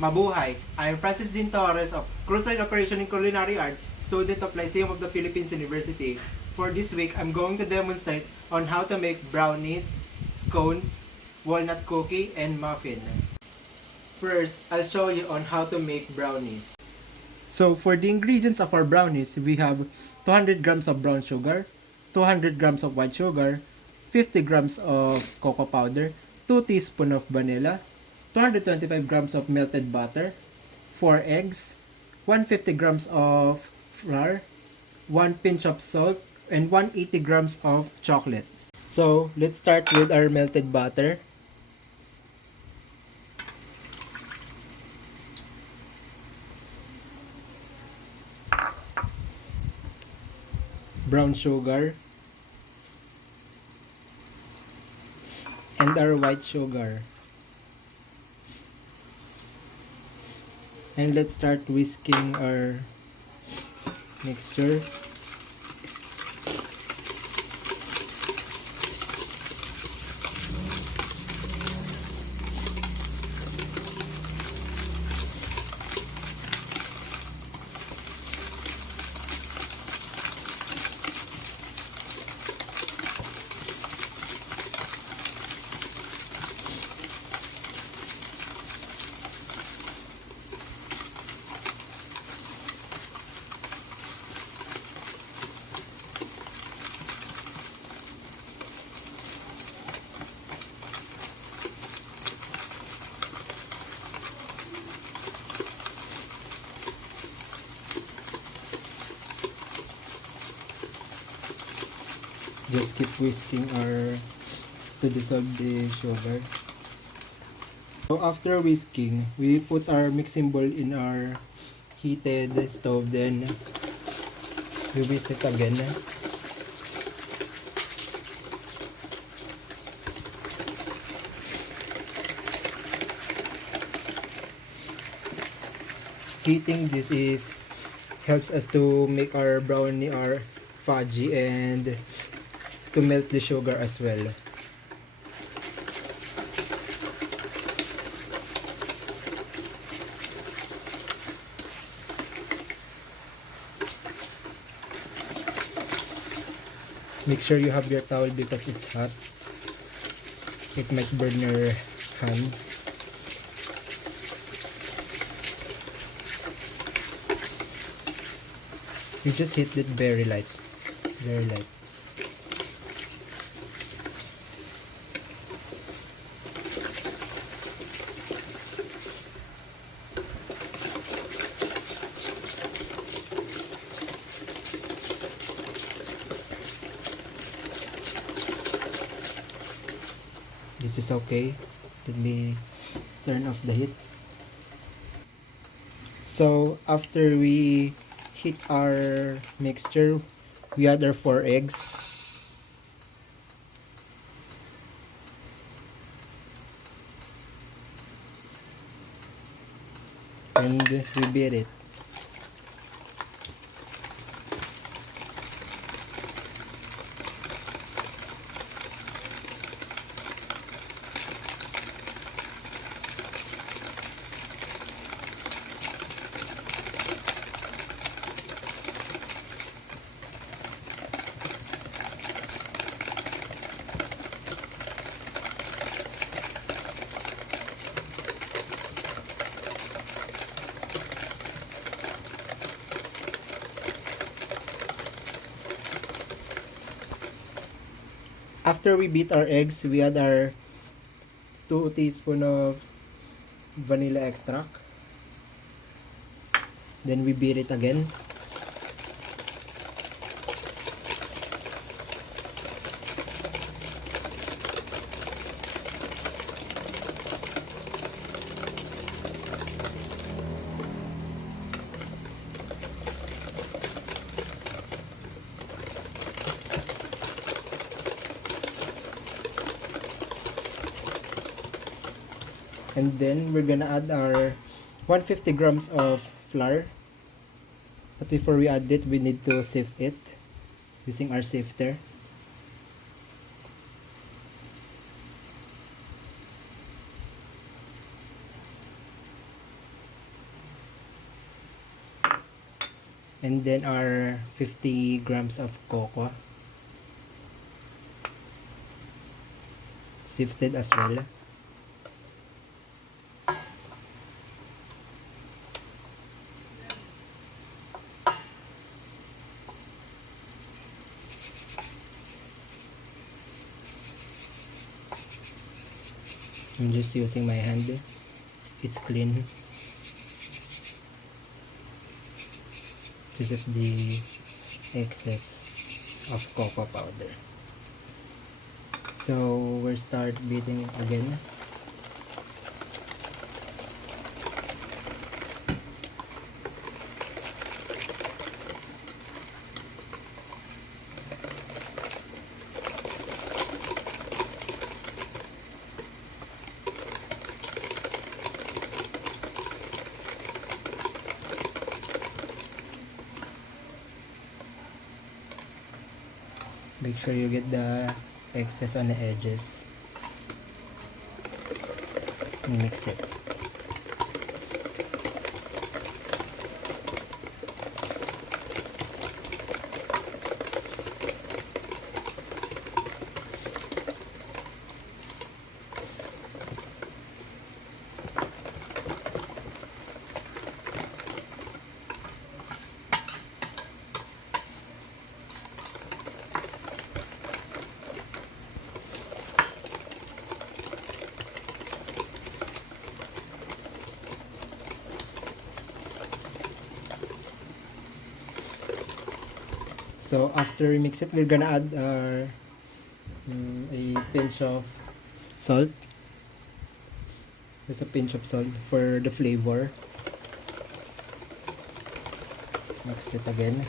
Mabuhay! I am Francis Jean Torres of Cruise Line Operation in Culinary Arts, student of Lyceum of the Philippines University. For this week, I'm going to demonstrate on how to make brownies, scones, walnut cookie, and muffin. First, I'll show you on how to make brownies. So for the ingredients of our brownies, we have 200 grams of brown sugar, 200 grams of white sugar, 50 grams of cocoa powder, 2 teaspoons of vanilla, 225 grams of melted butter, 4 eggs, 150 grams of flour, 1 pinch of salt, and 180 grams of chocolate. So let's start with our melted butter. Brown sugar, and our white sugar. And let's start whisking our mixture. Just keep whisking to dissolve the sugar. So after whisking, we put our mixing bowl in our heated stove, then we whisk it again. Heating this helps us to make our brownie fudgy and to melt the sugar as well. Make sure you have your towel because it's hot. It might burn your hands. You just hit it very light. Very light. This is okay. Let me turn off the heat. So after we heat our mixture, we add our 4 eggs. And we beat it. After we beat our eggs, we add our 2 teaspoons of vanilla extract. Then we beat it again. And then we're gonna add our 150 grams of flour. But before we add it, we need to sift it using our sifter. And then our 50 grams of cocoa. Sifted as well. I'm just using my hand. It's clean. To set the excess of cocoa powder. So we'll start beating again. Make sure you get the excess on the edges. Mix it. So after we mix it, we're gonna add our a pinch of salt. Just a pinch of salt for the flavor. Mix it again.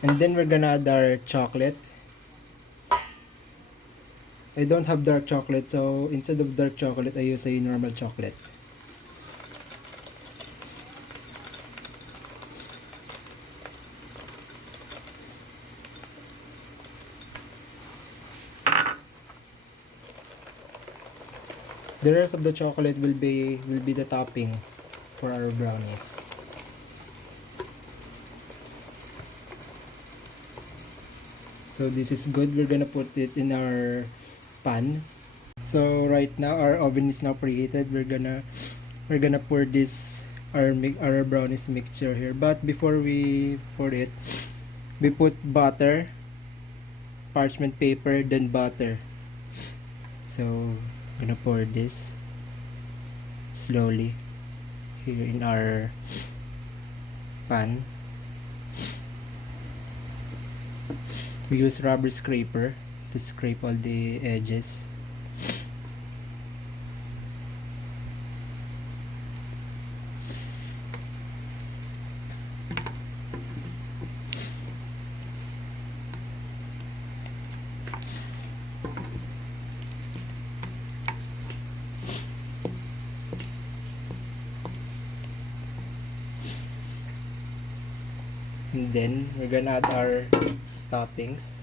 And then we're gonna add our chocolate. I don't have dark chocolate, so instead of dark chocolate, I use a normal chocolate. The rest of the chocolate will be the topping for our brownies. So this is good. We're gonna put it in our pan. So right now our oven is now preheated. We're gonna pour this our brownies mixture here. But before we pour it, we put butter, parchment paper, then butter. So gonna pour this slowly here in our pan. We use rubber scraper to scrape all the edges. And then we're gonna add our toppings.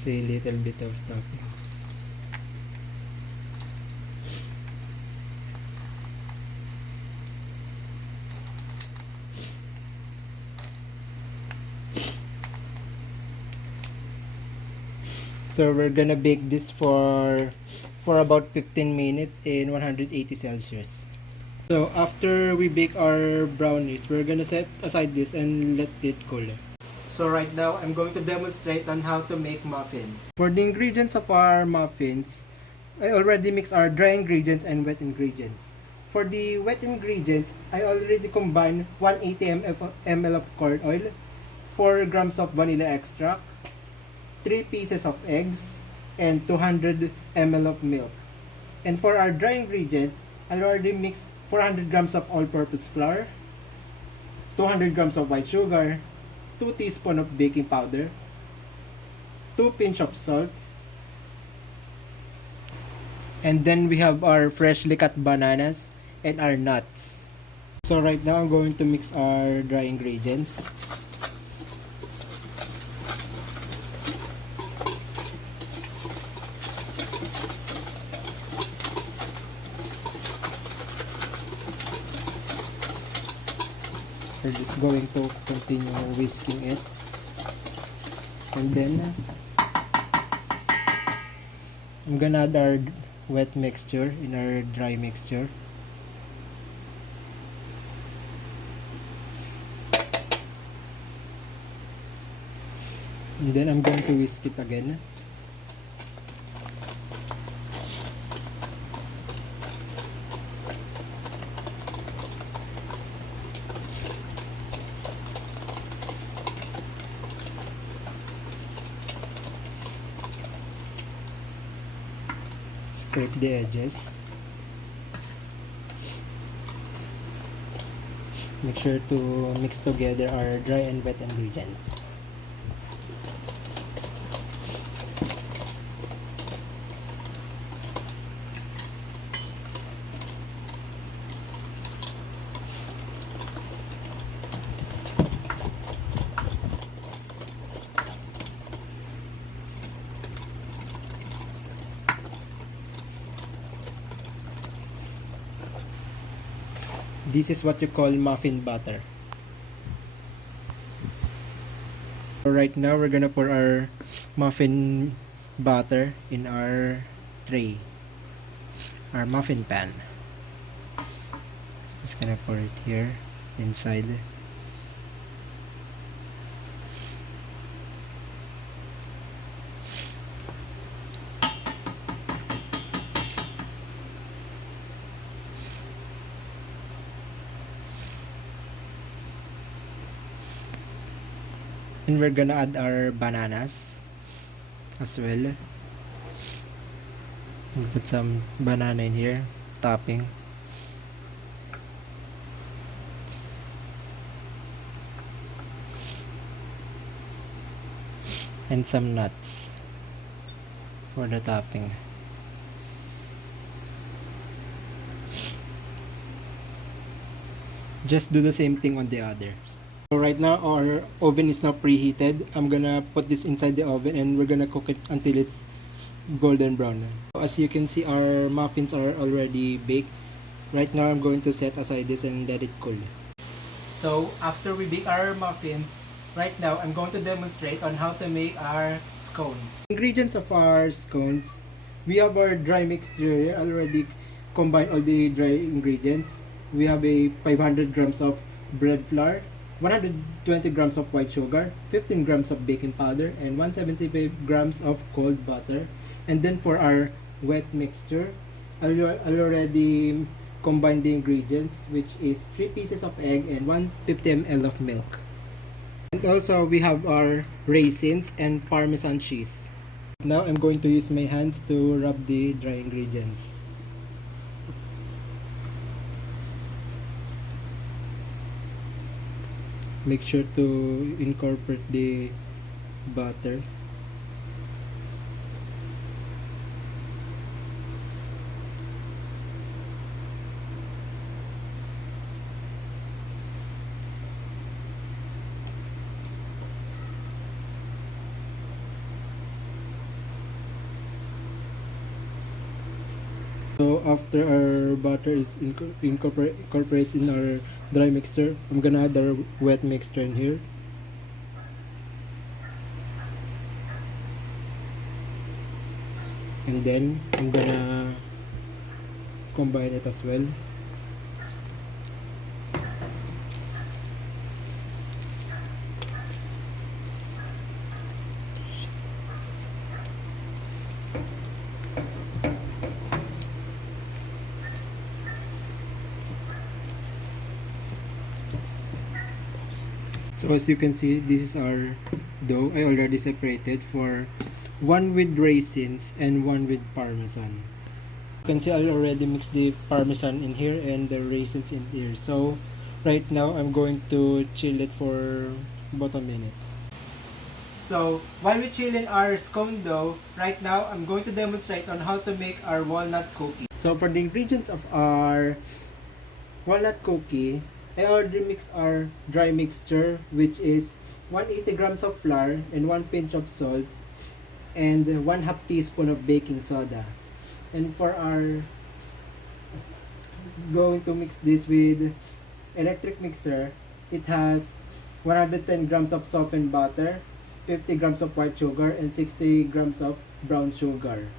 Say a little bit of toppings. So we're gonna bake this for about 15 minutes in 180 Celsius. So after we bake our brownies, we're gonna set aside this and let it cool. So right now, I'm going to demonstrate on how to make muffins. For the ingredients of our muffins, I already mixed our dry ingredients and wet ingredients. For the wet ingredients, I already combined 180 ml of corn oil, 4 grams of vanilla extract, 3 pieces of eggs, and 200 ml of milk. And for our dry ingredient, I already mixed 400 grams of all-purpose flour, 200 grams of white sugar, 2 teaspoons of baking powder, 2 pinch of salt, And then we have our freshly cut bananas and our nuts. So right now I'm going to mix our dry ingredients. We're just going to continue whisking it. And then I'm gonna add our wet mixture in our dry mixture. And then I'm going to whisk it again. Scrape the edges. Make sure to mix together our dry and wet ingredients. This is what you call muffin batter. So right now we're gonna pour our muffin batter in our tray, our muffin pan. Just gonna pour it here inside. And we're gonna add our bananas as well. We'll put some banana in here, topping. And some nuts for the topping. Just do the same thing on the others. So right now our oven is now preheated. I'm gonna put this inside the oven and we're gonna cook it until it's golden brown. So as you can see, our muffins are already baked. Right now I'm going to set aside this and let it cool. So after we bake our muffins, right now I'm going to demonstrate on how to make our scones. Ingredients of our scones: we have our dry mixture. Already combined all the dry ingredients. We have a 500 grams of bread flour, 120 grams of white sugar, 15 grams of baking powder, and 175 grams of cold butter. And then for our wet mixture, I already combined the ingredients, which is 3 pieces of egg and 150 ml of milk. And also we have our raisins and Parmesan cheese. Now I'm going to use my hands to rub the dry ingredients. Make sure to incorporate the butter. So after our butter is incorporated in our dry mixture, I'm gonna add our wet mixture in here. And then I'm gonna combine it as well. So as you can see, this is our dough. I already separated for one with raisins and one with parmesan. You can see I already mixed the parmesan in here and the raisins in here. So right now I'm going to chill it for about a minute. So while we chill in our scone dough, right now I'm going to demonstrate on how to make our walnut cookie. So for the ingredients of our walnut cookie, I already mix our dry mixture, which is 180 grams of flour and 1 pinch of salt and 1/2 teaspoon of baking soda. And for our going to mix this with electric mixer, it has 110 grams of softened butter, 50 grams of white sugar, and 60 grams of brown sugar.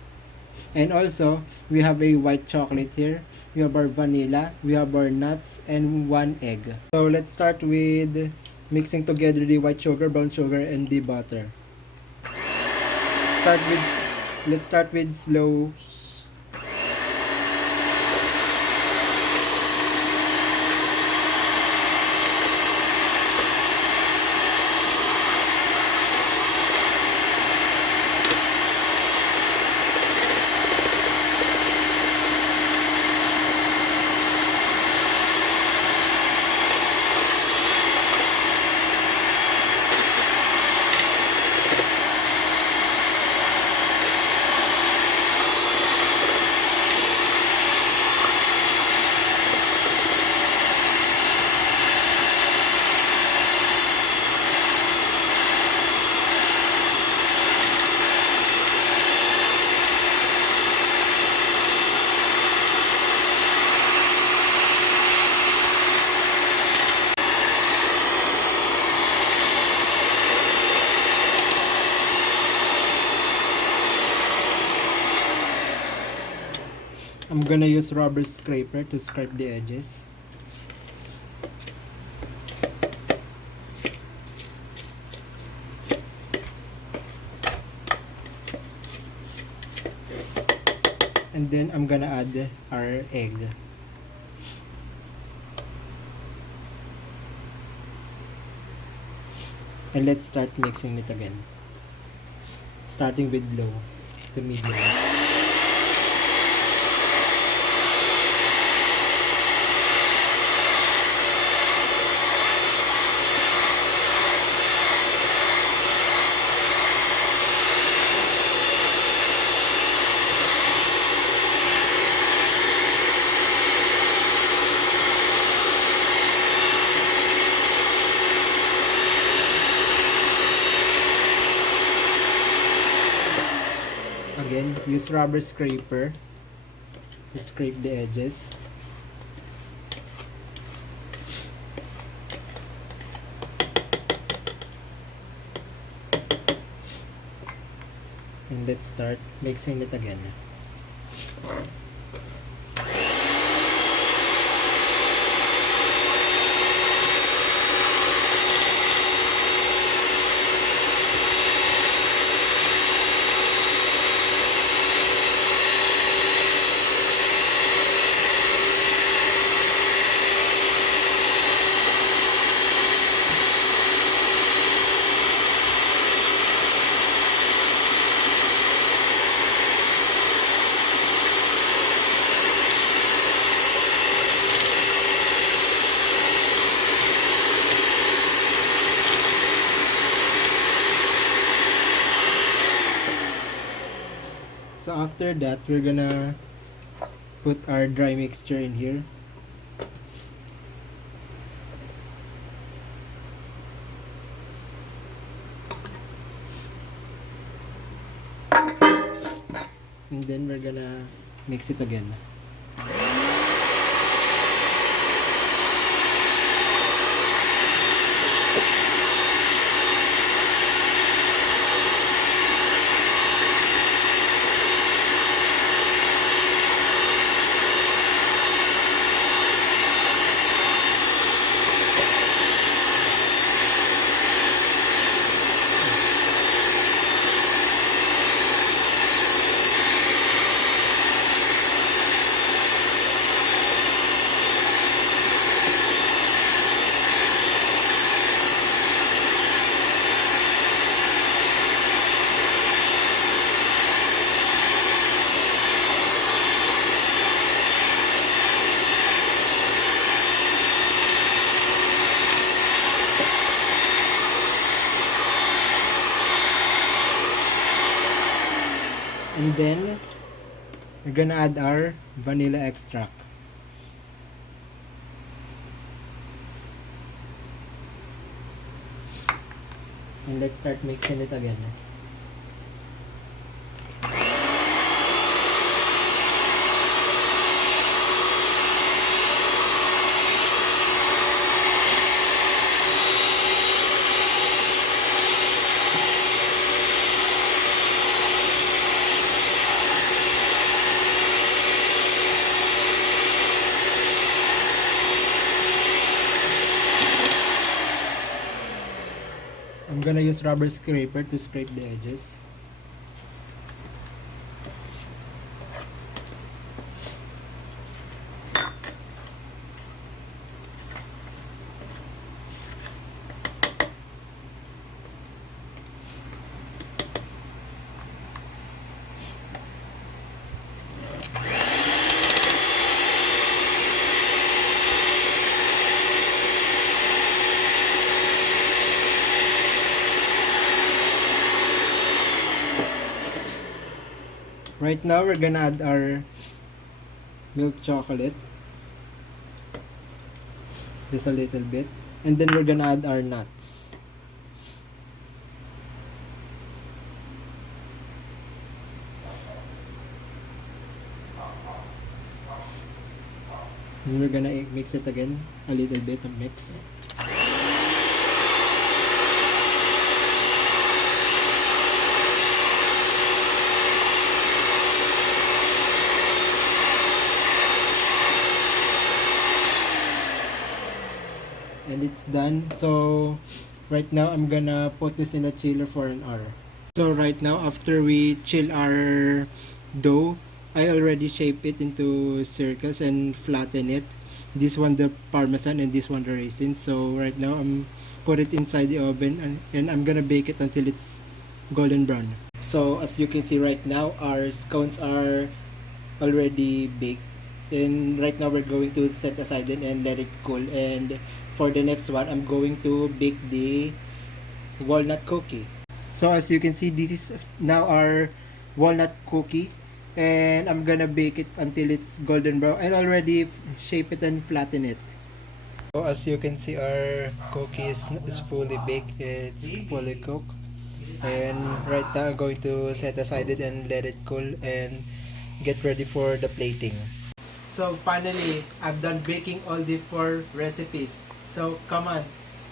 And also, we have a white chocolate here, we have our vanilla, we have our nuts, and 1 egg. So let's start with mixing together the white sugar, brown sugar, and the butter. Let's start with slow. I'm gonna use rubber scraper to scrape the edges. And then I'm gonna add our egg. And let's start mixing it again. Starting with low to medium. Again, use rubber scraper to scrape the edges. And let's start mixing it again. So after that, we're gonna put our dry mixture in here. And then we're gonna mix it again. And then we're gonna add our vanilla extract. And let's start mixing it again. I'm gonna use rubber scraper to scrape the edges. Right now, we're gonna add our milk chocolate. Just a little bit. And then we're gonna add our nuts. And we're gonna mix it again. A little bit of mix. And it's done. So right now I'm gonna put this in a chiller for an hour. So right now, after we chill our dough, I already shape it into circles and flatten it. This one the parmesan and this one the raisins. So right now I'm put it inside the oven, and I'm gonna bake it until it's golden brown. So as you can see right now, our scones are already baked. And right now we're going to set aside it and let it cool. And for the next one, I'm going to bake the walnut cookie. So as you can see, this is now our walnut cookie, and I'm gonna bake it until it's golden brown. I already shape it and flatten it. So as you can see, our cookie is fully baked. It's fully cooked. And right now I'm going to set aside it and let it cool and get ready for the plating. So finally, I've done baking all the 4 recipes. So come on,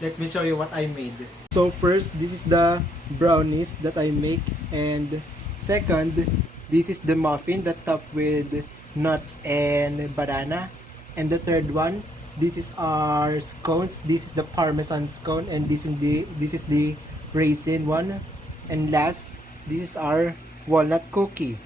let me show you what I made. So first, this is the brownies that I make, and second, this is the muffin that topped with nuts and banana. And the third one, this is our scones. This is the parmesan scone, and this is the raisin one. And last, this is our walnut cookie.